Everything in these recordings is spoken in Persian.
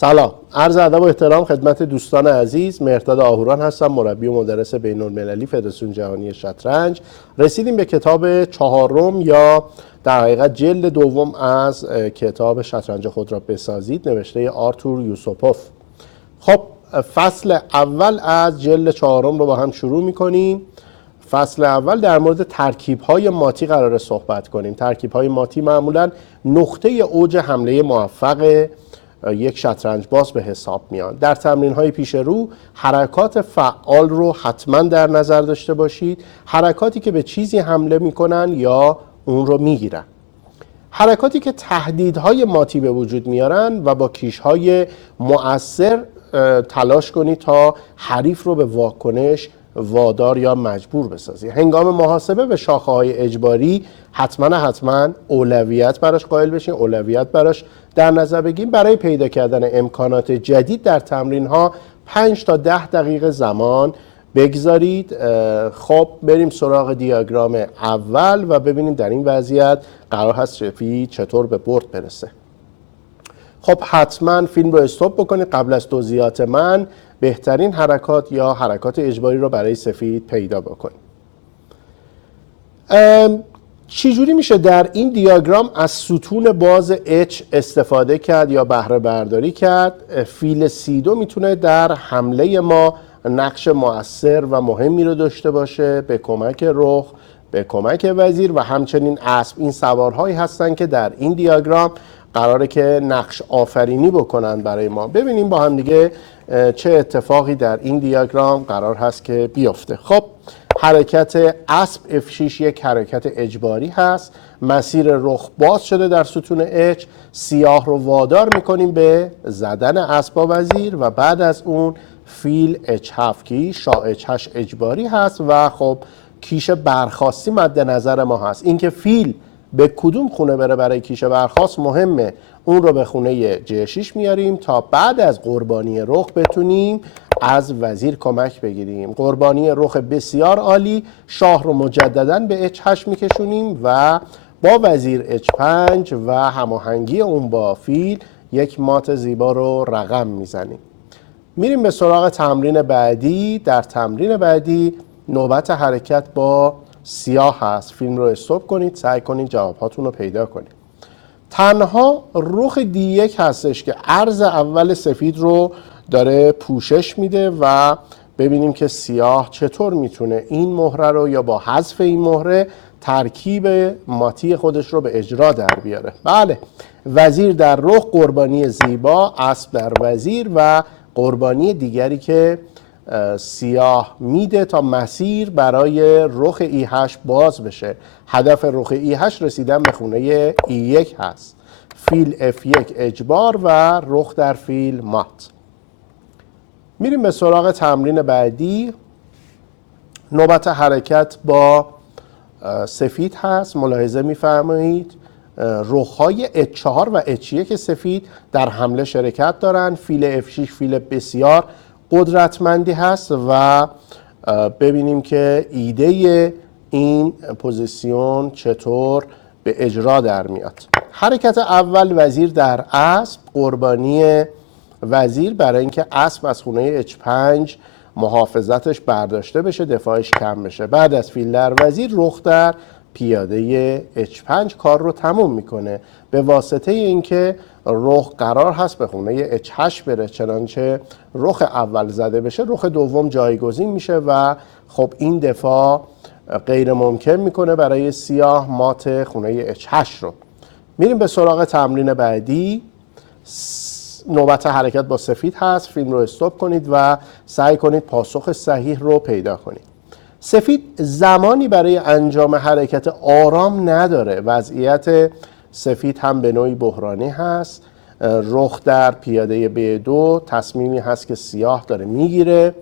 سلام، عرض ادب و احترام خدمت دوستان عزیز. مهرداد آهوران هستم، مربی و مدرس بین‌المللی فدراسیون جهانی شطرنج. رسیدیم به کتاب چهارم یا در حقیقت جلد دوم از کتاب شطرنج خود را بسازید نوشته آرتور یوسوپوف. خب فصل اول از جلد چهارم رو با هم شروع می‌کنیم. فصل اول در مورد ترکیب‌های ماتی قراره صحبت کنیم. ترکیب‌های ماتی معمولاً نقطه اوج حمله موفق یک شطرنج باز به حساب میان. در تمرین‌های پیش رو حرکات فعال رو حتما در نظر داشته باشید. حرکاتی که به چیزی حمله میکنن یا اون رو میگیرن. حرکاتی که تهدیدهای ماتی به وجود میارن و با کیش‌های مؤثر تلاش کنید تا حریف رو به واکنش وادار یا مجبور بسازید. هنگام محاسبه به شاخه‌های اجباری حتما اولویت براش قائل بشین، اولویت براش در نظر بگیریم. برای پیدا کردن امکانات جدید در تمرین ها 5 تا 10 دقیقه زمان بگذارید. خب بریم سراغ دیاگرام اول و ببینیم در این وضعیت قرار هست سفید چطور به برد برسه. خب حتما فیلم رو استاپ بکنید. قبل از توضیحات من بهترین حرکات یا حرکات اجباری رو برای سفید پیدا بکنید. چجوری میشه در این دیاگرام از ستون باز H استفاده کرد یا بهره برداری کرد؟ فیل C2 میتونه در حمله ما نقش مؤثر و مهمی رو داشته باشه به کمک رخ، به کمک وزیر و همچنین اسب. این سوارهایی هستن که در این دیاگرام قراره که نقش آفرینی بکنن برای ما. ببینیم با هم دیگه چه اتفاقی در این دیاگرام قرار هست که بیفته. خب حرکت اسب F6 یک حرکت اجباری هست. مسیر رخ باز شده در ستون H. سیاه رو وادار میکنیم به زدن اسب با وزیر و بعد از اون فیل H7 کی شاه H8 اجباری هست و خب کیش برخاستی مد نظر ما هست. اینکه فیل به کدوم خونه بره برای کیش برخاست مهمه. اون رو به خونه J6 میاریم تا بعد از قربانی رخ بتونیم از وزیر کمک بگیریم. قربانی رخ بسیار عالی. شاه رو مجددا به H8 میکشونیم و با وزیر H5 و هماهنگی اون با فیل یک مات زیبا رو رقم میزنیم. میریم به سراغ تمرین بعدی. در تمرین بعدی نوبت حرکت با سیاه هست. فیلم رو استاپ کنید، سعی کنید جوابهاتون رو پیدا کنید. تنها رخ D1 هستش که عرض اول سفید رو داره پوشش میده و ببینیم که سیاه چطور میتونه این مهره رو یا با حذف این مهره ترکیب ماتی خودش رو به اجرا در بیاره. بله، وزیر در رخ، قربانی زیبا، اسب در وزیر و قربانی دیگری که سیاه میده تا مسیر برای رخ E8 باز بشه. هدف رخ E8 رسیدن به خونه E1 هست. فیل F1 اجبار و رخ در فیل مات. میریم به سراغ تمرین بعدی. نوبت حرکت با سفید هست. ملاحظه میفرمایید رخ‌های H4 و H1 سفید در حمله شرکت دارن. فیل F6 فیل بسیار قدرتمندی هست و ببینیم که ایده این پوزیسیون چطور به اجرا در میاد. حرکت اول وزیر در اسب، قربانی وزیر برای اینکه اسب از خونه H5 محافظتش برداشته بشه، دفاعش کم بشه. بعد از فیل در وزیر رخ در پیاده H5 کار رو تموم میکنه به واسطه اینکه رخ قرار هست به خونه H8 بره. چنانچه رخ اول زده بشه رخ دوم جایگزین میشه و خب این دفاع غیر ممکن میکنه برای سیاه مات خونه H8 رو. میریم به سراغ تمرین بعدی. نوبت حرکت با سفید هست. فیلم رو استاپ کنید و سعی کنید پاسخ صحیح رو پیدا کنید. سفید زمانی برای انجام حرکت آرام نداره. وضعیت سفید هم به نوعی بحرانی هست. رخ در پیاده B2 تصمیمی هست که سیاه داره میگیره.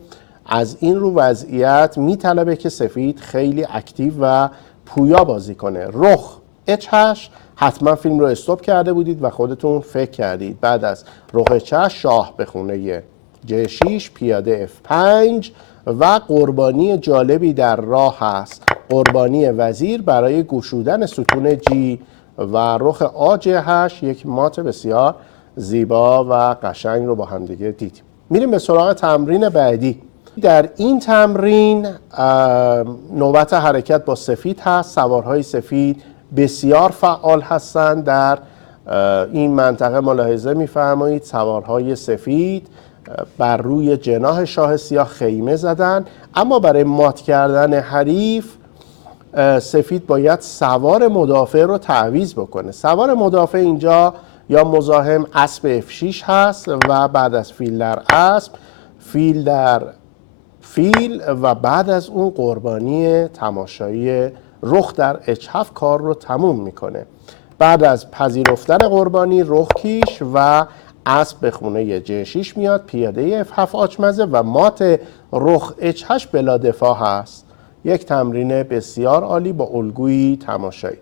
از این رو وضعیت میطلبه که سفید خیلی اکتیو و پویا بازی کنه. رخ H8 حتما فیلم رو استاپ کرده بودید و خودتون فکر کردید. بعد از رخ H8 شاه به خونه J6 پیاده F5 و قربانی جالبی در راه هست. قربانی وزیر برای گشودن ستون G و رخ AJ8 یک مات بسیار زیبا و قشنگ رو با همدیگه دیدیم. میریم به سراغ تمرین بعدی. در این تمرین نوبت حرکت با سفید هست. سوارهای سفید بسیار فعال هستند. در این منطقه ملاحظه می‌فرمایید سوارهای سفید بر روی جناح شاه سیاه خیمه زدن، اما برای مات کردن حریف سفید باید سوار مدافع رو تعویض بکنه. سوار مدافع اینجا یا مزاحم اسب F6 هست و بعد از فیل در اسب، فیل در فیل و بعد از اون قربانی تماشایی رخ در H7 کار رو تموم میکنه. بعد از پذیرفتن قربانی رخ کیش و اسب به خونه J6 میاد، پیاده F7 آچمزه و مات رخ H8 بلا دفاع هست. یک تمرین بسیار عالی با الگویی تماشایی.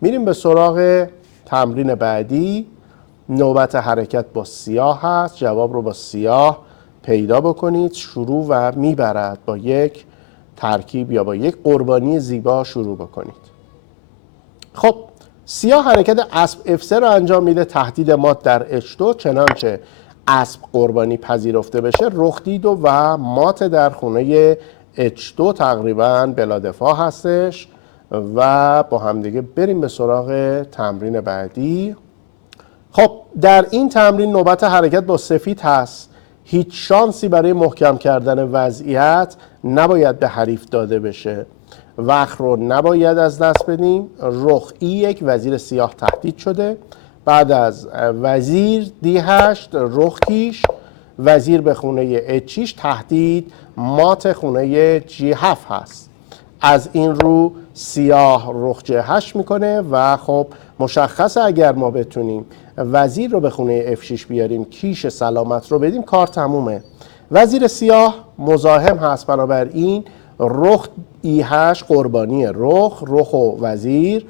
میریم به سراغ تمرین بعدی. نوبت حرکت با سیاه هست. جواب رو با سیاه پیدا بکنید. شروع و میبرد. با یک ترکیب یا با یک قربانی زیبا شروع بکنید. خب سیاه حرکت اسب F3 رو انجام میده، تهدید مات در H2. چنانچه اسب قربانی پذیرفته بشه رخ دید و مات در خونه H2 تقریبا بلا دفاع هستش و با همدیگه بریم به سراغ تمرین بعدی. خب در این تمرین نوبت حرکت با سفید هست. هیچ شانسی برای محکم کردن وضعیت نباید به حریف داده بشه. وقت رو نباید از دست بدیم. رخ E1 وزیر سیاه تهدید شده. بعد از وزیر D8 رخ کیش، وزیر به خونه H6 تهدید مات خونه G7 هست. از این رو سیاه رخ G8 میکنه و خب مشخصه اگر ما بتونیم وزیر رو به خونه F6 بیاریم، کیش سلامت رو بدیم، کار تمومه. وزیر سیاه مزاحم هست، بنابراین رخ E8 قربانی رخ و وزیر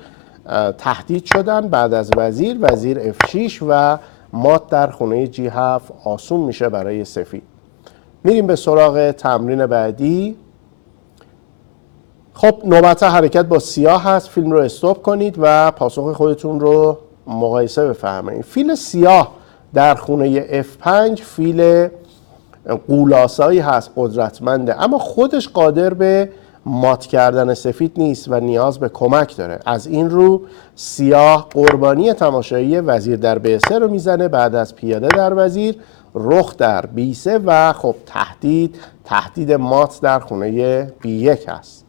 تهدید شدن. بعد از وزیر F6 و مات در خونه G7 آسون میشه برای سفید. میریم به سراغ تمرین بعدی. خب نوبت حرکت با سیاه هست. فیلم رو استاپ کنید و پاسخ خودتون رو مقایسه بفرمایید. فیل سیاه در خونه F5 فیل قولاسایی هست، قدرتمنده، اما خودش قادر به مات کردن سفید نیست و نیاز به کمک داره. از این رو سیاه قربانی تماشایی وزیر در B3 رو میزنه. بعد از پیاده در وزیر رخ در B3 و خب تهدید مات در خونه B1 هست.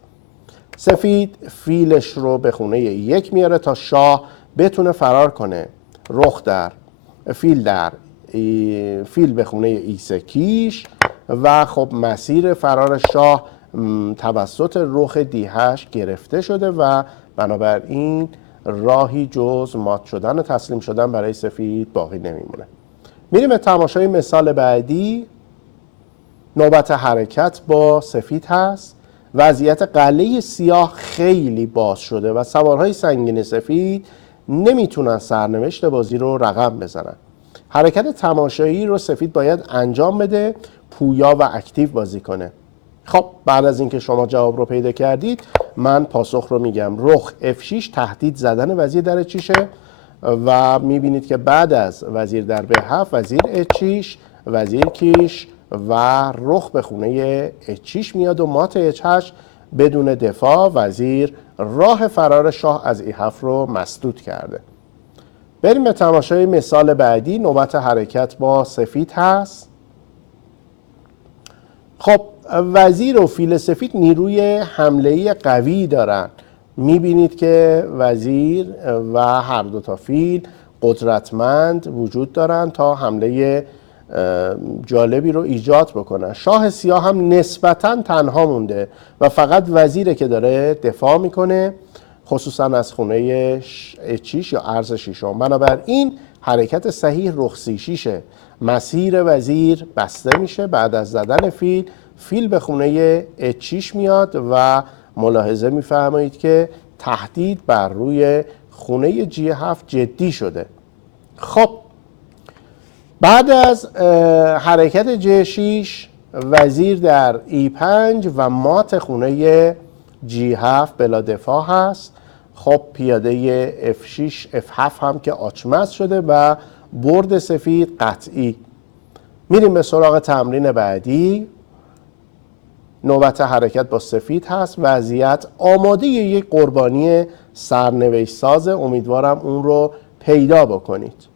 سفید فیلش رو به خونه یک میاره تا شاه بتونه فرار کنه. رخ در فیل به خونه E3 کیش و خب مسیر فرار شاه توسط رخ D8 گرفته شده و بنابراین راهی جز مات شدن و تسلیم شدن برای سفید باقی نمیمونه. میریم به تماشای مثال بعدی. نوبت حرکت با سفید هست. وضعیت قلعه سیاه خیلی باز شده و سوارهای سنگین سفید نمیتونن سرنوشت بازی رو رقم بزنن. حرکت تماشایی رو سفید باید انجام بده، پویا و اکتیو بازی کنه. خب بعد از اینکه شما جواب رو پیدا کردید من پاسخ رو میگم. رخ F6 تهدید زدن وزیر در H6 و میبینید که بعد از وزیر در B7 وزیر H6 وزیر کیش و رخ به خونه H6 میاد و مات H8 بدون دفاع. وزیر راه فرار شاه از E7 رو مسدود کرده. بریم به تماشای مثال بعدی. نوبت حرکت با سفید هست. خب وزیر و فیل سفید نیروی حمله‌ای قوی دارن. میبینید که وزیر و هر دو تا فیل قدرتمند وجود دارن تا حمله جالبی رو ایجاد بکنن. شاه سیاه هم نسبتاً تنها مونده و فقط وزیره که داره دفاع میکنه، خصوصا از خونه H6 یا ارز ششم. بنابراین حرکت صحیح رخ C6. مسیر وزیر بسته میشه. بعد از زدن فیل به خونه H6 میاد و ملاحظه میفرمایید که تهدید بر روی خونه G7 جدی شده. خب بعد از حرکت J6 وزیر در E5 و مات خونه G7 بلا دفاع هست. خب پیاده F6 F7 هم که آچمز شده و برد سفید قطعی. میریم به سراغ تمرین بعدی. نوبت حرکت با سفید هست. وضعیت آماده یک قربانی سرنوشت ساز. امیدوارم اون رو پیدا بکنید.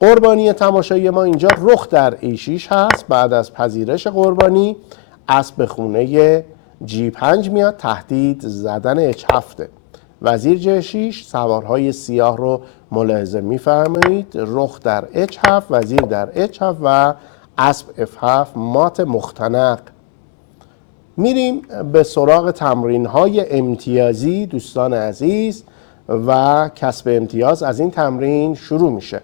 قربانی تماشایی ما اینجا رخ در E6 هست. بعد از پذیرش قربانی اسب به خونه G5 میاد، تهدید زدن H7. وزیر G6، سوارهای سیاه رو ملاحظه میفرمایید. رخ در H7، وزیر در H7 و اسب F7 مات مختنق. میریم به سراغ تمرین‌های امتیازی دوستان عزیز و کسب امتیاز از این تمرین شروع میشه.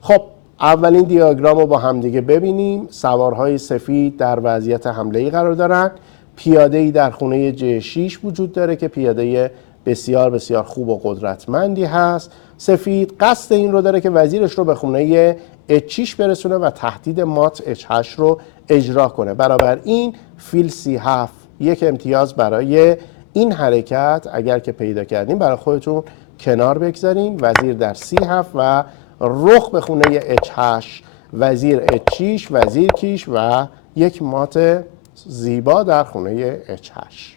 خب اولین دیاگرام رو با همدیگه ببینیم. سوارهای سفید در وضعیت حمله‌ای قرار دارن. پیاده‌ای در خونه G6 وجود داره که پیاده بسیار بسیار خوب و قدرتمندی هست. سفید قصد این رو داره که وزیرش رو به خونه H6 برسونه و تهدید مات H8 رو اجرا کنه. بنابراین فیل C7 یک امتیاز برای این حرکت اگر که پیدا کردیم برای خودتون کنار بگذارین. وزیر در C7 و رخ به خونه H8، وزیر H6، وزیر کیش و یک مات زیبا در خونه H8.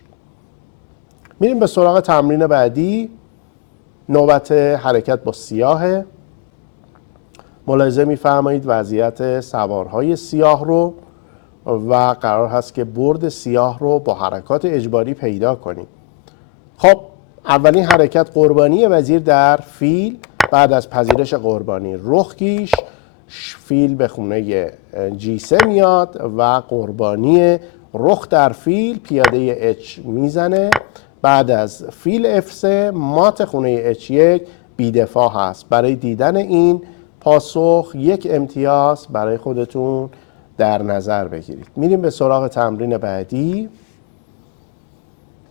میریم به سراغ تمرین بعدی. نوبت حرکت با سیاه. ملاحظه میفرمایید وضعیت سوارهای سیاه رو و قرار هست که برد سیاه رو با حرکات اجباری پیدا کنیم. خب اولین حرکت قربانی وزیر در فیل. بعد از پذیرش قربانی رخ کیش، فیل به خونه G3 میاد و قربانی رخ در فیل پیاده H میزنه. بعد از فیل F3 مات خونه H1 بی‌دفاع هست. برای دیدن این پاسخ یک امتیاز برای خودتون در نظر بگیرید. میریم به سراغ تمرین بعدی.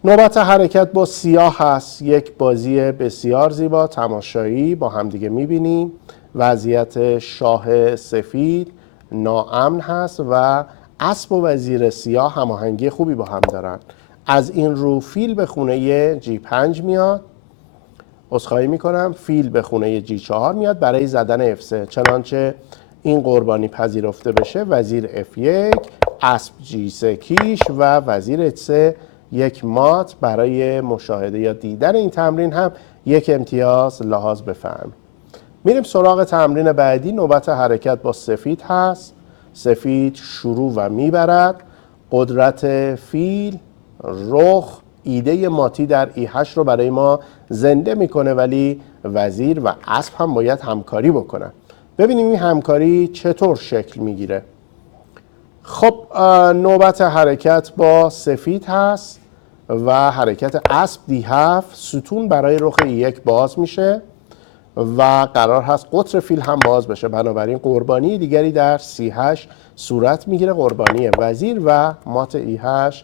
نوبت حرکت با سیاه هست. یک بازی بسیار زیبا تماشایی با همدیگه میبینیم. وضعیت شاه سفید ناامن هست و اسب و وزیر سیاه هماهنگی خوبی با هم دارن. از این رو فیل به خونه G5 میاد. عذرخواهی میکنم، فیل به خونه G4 میاد برای زدن F3. چنانچه این قربانی پذیرفته بشه وزیر F1، اسب G3 کیش و وزیر H3 یک مات. برای مشاهده یا دیدن این تمرین هم یک امتیاز لحاظ بفرمایید. میریم سراغ تمرین بعدی. نوبت حرکت با سفید هست. سفید شروع و میبرد. قدرت فیل، رخ، ایده ماتی در E8 رو برای ما زنده میکنه، ولی وزیر و اسب هم باید همکاری بکنن. ببینیم این همکاری چطور شکل میگیره. خب نوبت حرکت با سفید هست و حرکت اسب D7. ستون برای رخ E1 باز میشه و قرار هست قطر فیل هم باز بشه. بنابراین قربانی دیگری در C8 صورت میگیره، قربانی وزیر و مات E8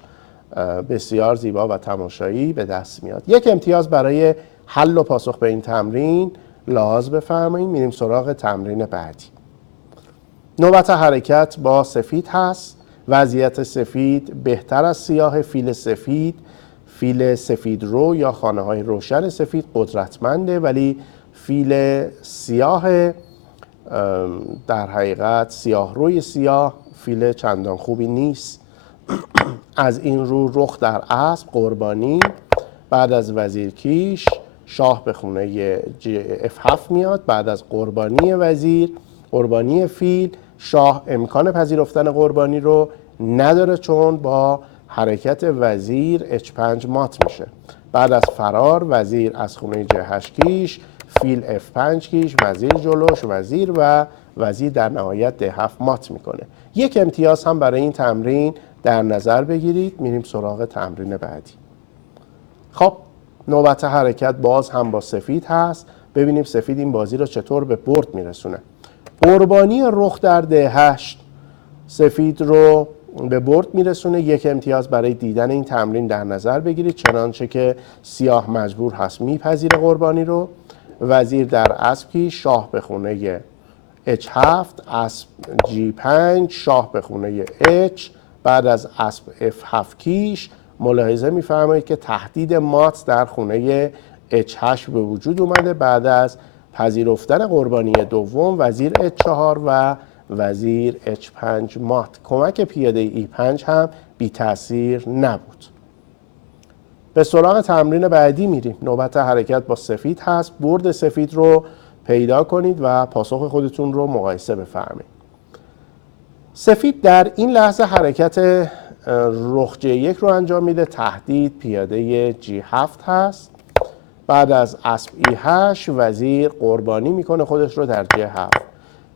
بسیار زیبا و تماشایی به دست میاد. یک امتیاز برای حل و پاسخ به این تمرین لحاظ بفرمایید. میریم سراغ تمرین بعدی. نوبت حرکت با سفید هست. وضعیت سفید بهتر از سیاه. فیل سفید، فیل سفید رو یا خانه های روشن سفید قدرتمنده، ولی فیل سیاه در حقیقت سیاه روی سیاه فیل چندان خوبی نیست. از این رو رخ در اسب قربانی. بعد از وزیر کیش شاه به خونه F7 میاد. بعد از قربانی وزیر، قربانی فیل، شاه امکان پذیرفتن قربانی رو نداره چون با حرکت وزیر H5 مات میشه. بعد از فرار وزیر از خونه J8 کیش، فیل F5 کیش، وزیر جلوش، وزیر و وزیر در نهایت D7 مات میکنه. یک امتیاز هم برای این تمرین در نظر بگیرید. میریم سراغ تمرین بعدی. خب نوبت حرکت باز هم با سفید هست. ببینیم سفید این بازی رو چطور به برد میرسونه. قربانی رخ در D8 سفید رو به برد میرسونه. یک امتیاز برای دیدن این تمرین در نظر بگیرید، چنانچه که سیاه مجبور هست میپذیره قربانی رو. وزیر در اسب کیش، شاه به خونه H7، اسب G5، شاه به خونه H. بعد از اسب F7 کیش ملاحظه میفرمایید که تهدید مات در خونه H8 به وجود اومده. بعد از پذیرفتن قربانی دوم وزیر H4 و وزیر H5 مات. کمک پیاده E5 هم بی تأثیر نبود. به سراغ تمرین بعدی میریم. نوبت حرکت با سفید هست. برد سفید رو پیدا کنید و پاسخ خودتون رو مقایسه بفرمایید. سفید در این لحظه حرکت رخ J1 رو انجام میده. تهدید پیاده G7 هست. بعد از اسب E8 وزیر قربانی میکنه خودش رو در G7.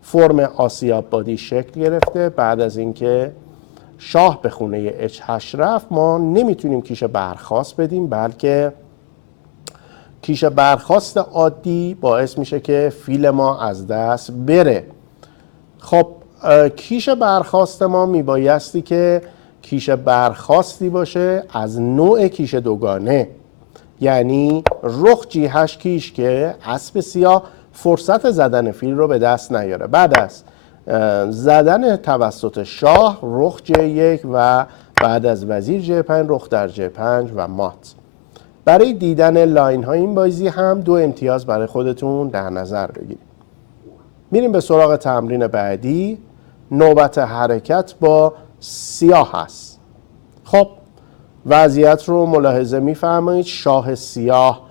فرم آسیاب بادی شکل گرفته. بعد از اینکه شاه به خونه H8 رفت ما نمیتونیم کیش برخاست بدیم، بلکه کیش برخاست عادی باعث میشه که فیل ما از دست بره. خب کیش برخاست ما میبایستی که کیش برخاستی باشه از نوع کیش دوگانه، یعنی رخ G8 کیش که اسب سیاه فرصت زدن فیل رو به دست نیاره. بعد از زدن توسط شاه رخ J1 و بعد از وزیر J5 رخ در J5 و مات. برای دیدن لاین های این بازی هم 2 امتیاز برای خودتون در نظر بگیرید. میریم به سراغ تمرین بعدی. نوبت حرکت با سیاه هست. خب وضعیت رو ملاحظه میفرمایید. شاه سیاه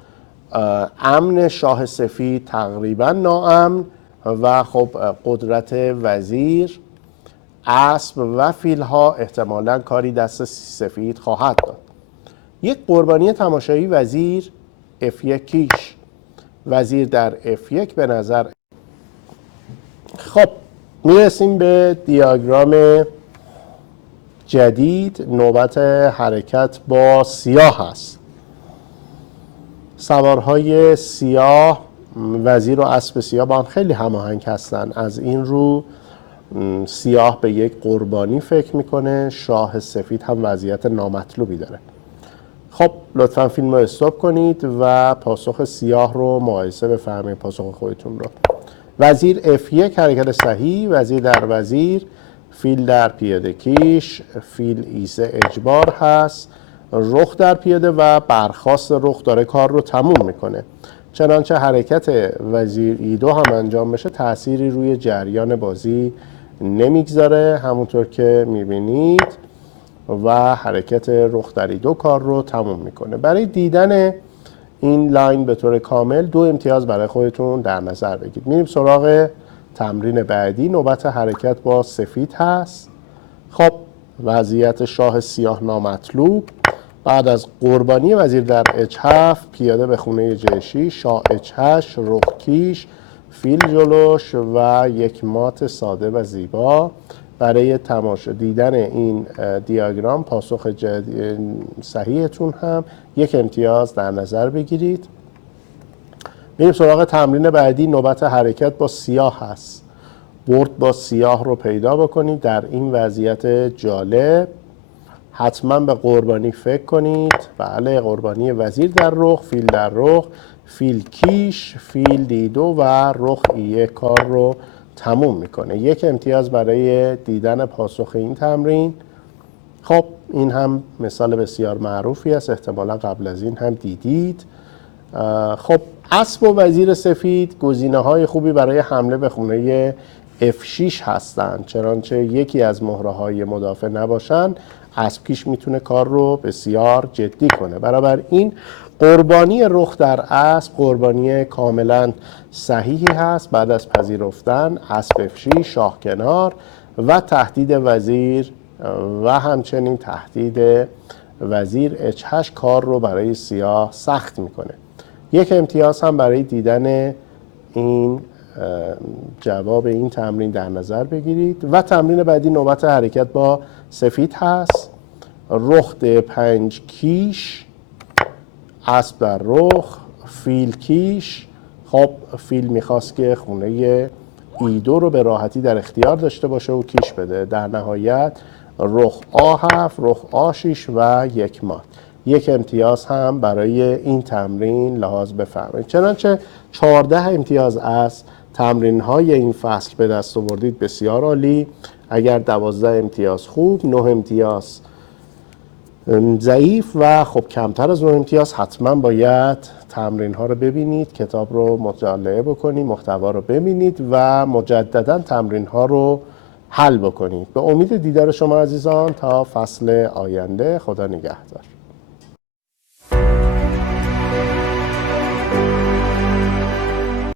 امن، شاه سفید تقریبا ناامن و خب قدرت وزیر، اسب و فیل ها احتمالاً کاری دست سفید خواهد داد. یک قربانی تماشایی وزیر F1 کیش. وزیر در F1 به نظر. خب میرسیم به دیاگرام جدید. نوبت حرکت با سیاه هست. سوارهای سیاه، وزیر و اسب سیاه با هم خیلی هماهنگ هستن. از این رو سیاه به یک قربانی فکر میکنه. شاه سفید هم وضعیت نامطلوبی داره. خب لطفا فیلم رو استاپ کنید و پاسخ سیاه رو مقایسه بفرمایید، پاسخ خودتون رو. وزیر F1 حرکت صحیح. وزیر در وزیر، فیل در پیاده کیش، فیل E3 اجبار هست، رخ در پیاده و برخاست رخ داره کار رو تموم میکنه. چنانچه حرکت وزیر E2 هم انجام بشه تأثیری روی جریان بازی نمیگذاره همونطور که میبینید و حرکت رخ در E2 کار رو تموم میکنه. برای دیدن این لاین به طور کامل 2 امتیاز برای خودتون در نظر بگیرید. میریم سراغ تمرین بعدی. نوبت حرکت با سفید هست. خب وضعیت شاه سیاه نامطلوب. بعد از قربانی وزیر در H7 پیاده به خونه J6 شاه H8 رخ کیش، فیل جلوش و یک مات ساده و زیبا. برای تماشا دیدن این دیاگرام پاسخ صحیحتون هم 1 امتیاز در نظر بگیرید. میریم سراغ تمرین بعدی. نوبت حرکت با سیاه هست. برد با سیاه رو پیدا بکنید. در این وضعیت جالب حتما به قربانی فکر کنید. بله، قربانی وزیر در رخ، فیل در رخ، فیل کیش، فیل D2 و رخ E1 کار رو تموم میکنه. 1 امتیاز برای دیدن پاسخ این تمرین. خب این هم مثال بسیار معروفی است، احتمالا قبل از این هم دیدید. خب اسب و وزیر سفید گزینه های خوبی برای حمله به خونه F6 هستند، چنانچه یکی از مهره های مدافع نباشن اسب کیش میتونه کار رو بسیار جدی کنه. برابر این قربانی رخ در اسب قربانی کاملا صحیحی هست. بعد از پذیرفتن اسب F6 شاه کنار و تهدید وزیر و همچنین تهدید وزیر H8 کار رو برای سیاه سخت میکنه. 1 امتیاز هم برای دیدن این جواب این تمرین در نظر بگیرید. و تمرین بعدی نوبت حرکت با سفید هست. رخ D5 کیش، اسب در رخ، فیل کیش. خب فیل میخواست که خونه E2 رو به راحتی در اختیار داشته باشه و کیش بده. در نهایت رخ A7 رخ A6 و 1 مات. 1 امتیاز هم برای این تمرین لحاظ بفرمایید. چنانچه 14 امتیاز از تمرین های این فصل به دست آوردید، بسیار عالی. اگر 12 امتیاز خوب، 9 امتیاز ضعیف و خب کمتر از 9 امتیاز حتما باید تمرین ها رو ببینید، کتاب رو مطالعه بکنید، محتوا رو ببینید و مجددا تمرین ها رو حل بکنید. به امید دیدار شما عزیزان تا فصل آینده. خدا نگهدار.